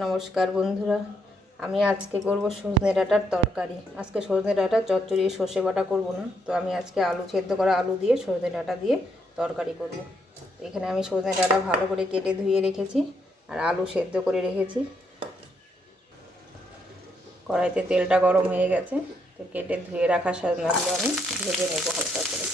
নমস্কার বন্ধুরা, আমি আজকে করব সজনে ডাঁটার তরকারি। আজকে সজনে ডাঁটা চচ্চড়ি সর্ষে বাটা করব না, তো আমি আজকে আলু সেদ্ধ করা আলু দিয়ে সজনে ডাঁটা দিয়ে তরকারি করব। তো এখানে আমি সজনে ডাঁটা ভালো করে কেটে ধুয়ে রেখেছি আর আলু সেদ্ধ করে রেখেছি। কড়াইতে তেলটা গরম হয়ে গেছে, তো কেটে ধুয়ে রাখা সজনাগুলো আমি ভেজে নেব হালকা করে।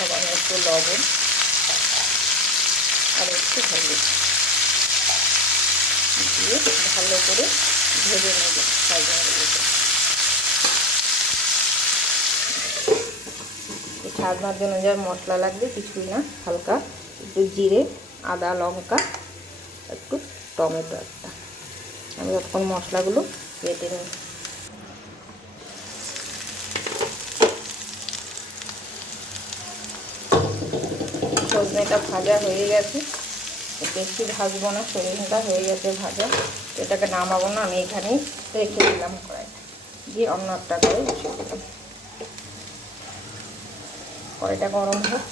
সবাই একটু লবণ আর একটু হলুদ দিয়ে ভালো করে ভেজে নেব সজনাগুলোকে। সাজনার জন্য যার মশলা লাগবে কিছুই না, হালকা একটু জিরে, আদা, লঙ্কা, একটু টমেটো একটা। আমি তখন মশলাগুলো বেটে নিই। সজনেটা ভাজা হয়ে গেছে, বেশি ভাজবো না, সজনেটা হয়ে গেছে ভাজা। এটাকে নামাবো না, আমি এখানেই রেখে দিলাম কড়াইটা দিয়ে অন্য একটা করে বসে দিলাম। কড়াইটা গরম হোক।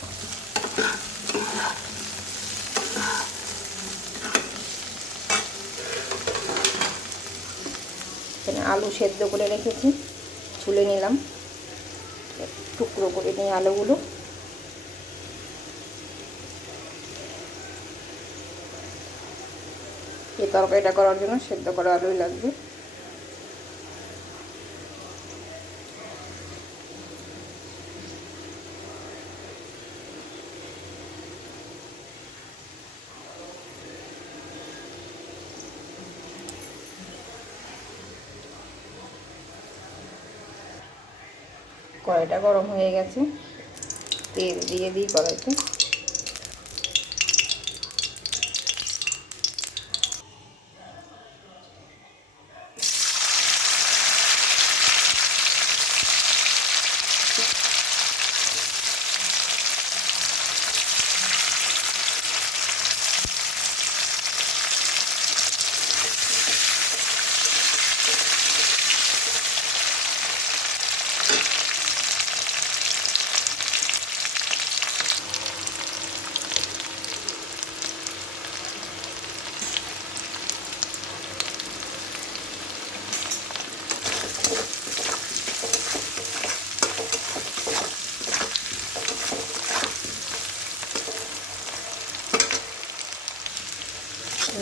এখানে আলু সেদ্ধ করে রেখেছি, ছুলে নিলাম, টুকরো করে নিই আলুগুলো। এই তরকারিটা করার জন্য সেদ্ধ করা আলুই লাগবে। কড়াইটা গরম হয়ে গেছে, তেল দিয়ে দিই কড়াইতে।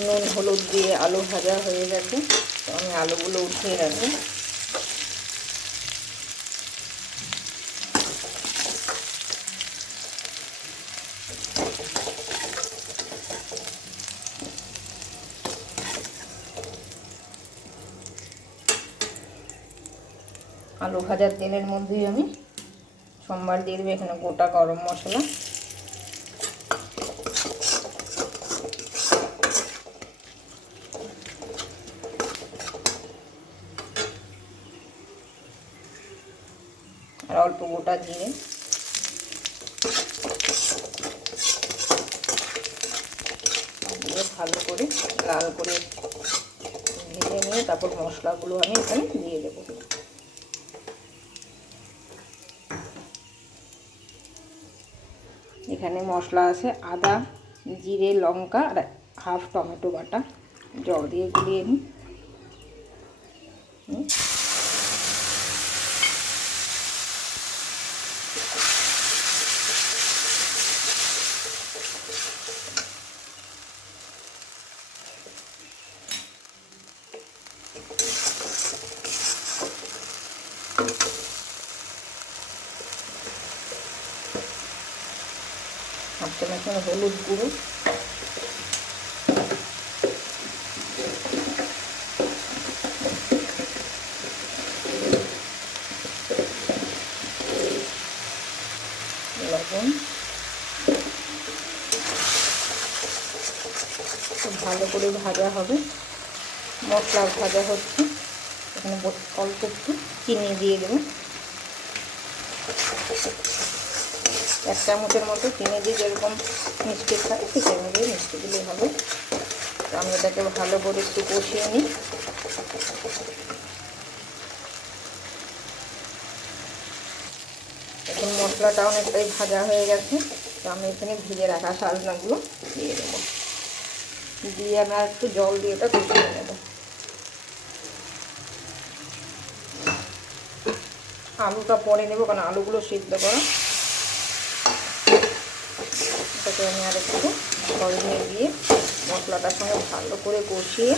নুন হলুদ দিয়ে আলু ভাজা হয়ে গেছে, তো আমি আলুগুলো উঠিয়ে রাখবো। আলু ভাজার তেলের মধ্যেই আমি সোমবার দিয়ে দেবো এখানে গোটা গরম মশলা, আর অল্প গোটা জিরে। দিয়ে ভালো করে লাল করে ভেজে নিয়ে তারপর মশলাগুলো আমি এখানে দিয়ে দেবো। এখানে মশলা আছে আদা, জিরে, লঙ্কা আর হাফ টমেটো বাটা, জল দিয়ে গুলিয়ে নিই। হাফ চামচ হলুদ গুঁড়ো, লবণ, ভালো করে ভাজা হবে। মশলা ভাজা হচ্ছে, এখানে অল্প একটু চিনি দিয়ে দেবো। এক চামচের মতো চিনি দিয়ে যেরকম মিষ্টি খাই সেভাবেই মিষ্টি দিলেই হবে। তো আমি এটাকে ভালো করে একটু কষিয়ে নিই। এখন মশলাটা অনেকটাই ভাজা হয়ে গেছে। তো আমি এখানে ভিজে রাখা সজনাগুলো দিয়ে দেবো, দিয়ে আমি আর একটু জল দিয়ে এটা কষিয়ে নেব। আলুটা পরে নেব, কারণ আলুগুলো সিদ্ধ করা। এটাকে আমি আর একটু জল দিয়ে মশলাটার সঙ্গে ভালো করে কষিয়ে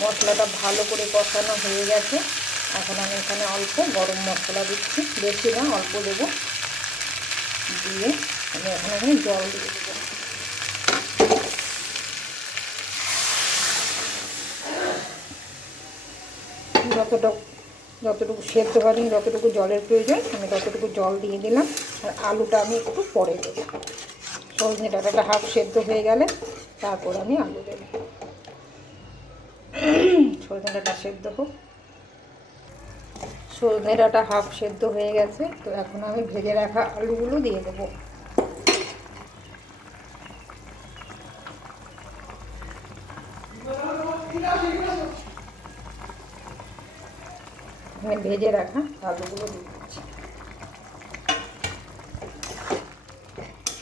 মশলাটা ভালো করে কষানো হয়ে গেছে। এখন আমি এখানে অল্প গরম মশলা দিচ্ছি, বেশি না, অল্প দেবো। দিয়ে আমি এখানে জল দিয়ে দেবো। যতটুকু সেদ্ধ পারি, যতটুকু জলের প্রয়োজন আমি ততটুকু জল দিয়ে দিলাম। আর আলুটা আমি একটু পরে দেবো। সজনে ডাঁটাটা হাফ সেদ্ধ হয়ে গেলে তারপর আমি আলু দেবো। সজনে ডাঁটা সেদ্ধ হোক। সজনে ডাঁটা হাফ সেদ্ধ হয়ে গেছে। তো এখন আমি ভেজে রাখা আলুগুলো দিয়ে দেবো। এখানে ভেজে রাখা আলুগুলো দিয়ে দিচ্ছি।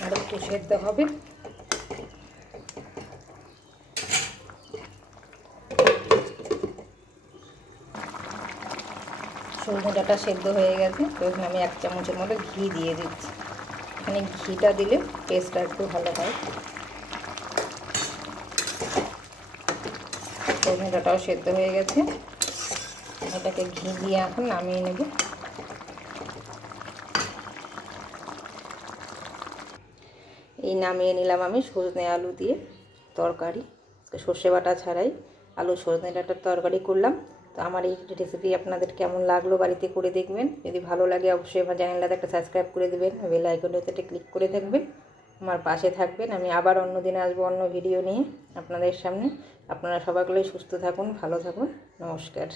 আর একটু সেদ্ধ হবে। সজনে ডাঁটা সেদ্ধ হয়ে গেছে। তো এখানে আমি 1 চামচের মতো ঘি দিয়ে দিচ্ছি। এখানে ঘিটা দিলে টেস্টটা একটু ভালো হয়। সজনে ডাঁটাও সেদ্ধ হয়ে গেছে। এটাকে ঘি দিয়ে এখন নামিয়ে নেব। এই নামিয়ে নিলাম আমি সজনে আলু দিয়ে তরকারি। সর্ষে বাটা ছাড়াই আলু সজনে ডাঁটার তরকারি করলাম। তো আমার এই রেসিপি আপনাদের কেমন লাগলো বাড়িতে করে দেখবেন। যদি ভালো লাগে অবশ্যই আমার চ্যানেলটাতে একটা সাবস্ক্রাইব করে দেবেন, বেল আইকনটাতে ক্লিক করে থাকবেন, আমার পাশে থাকবেন। আমি আবার অন্য দিন আসবো অন্য ভিডিও নিয়ে আপনাদের সামনে। আপনারা সবাইগুলোই সুস্থ থাকুন, ভালো থাকুন। নমস্কার।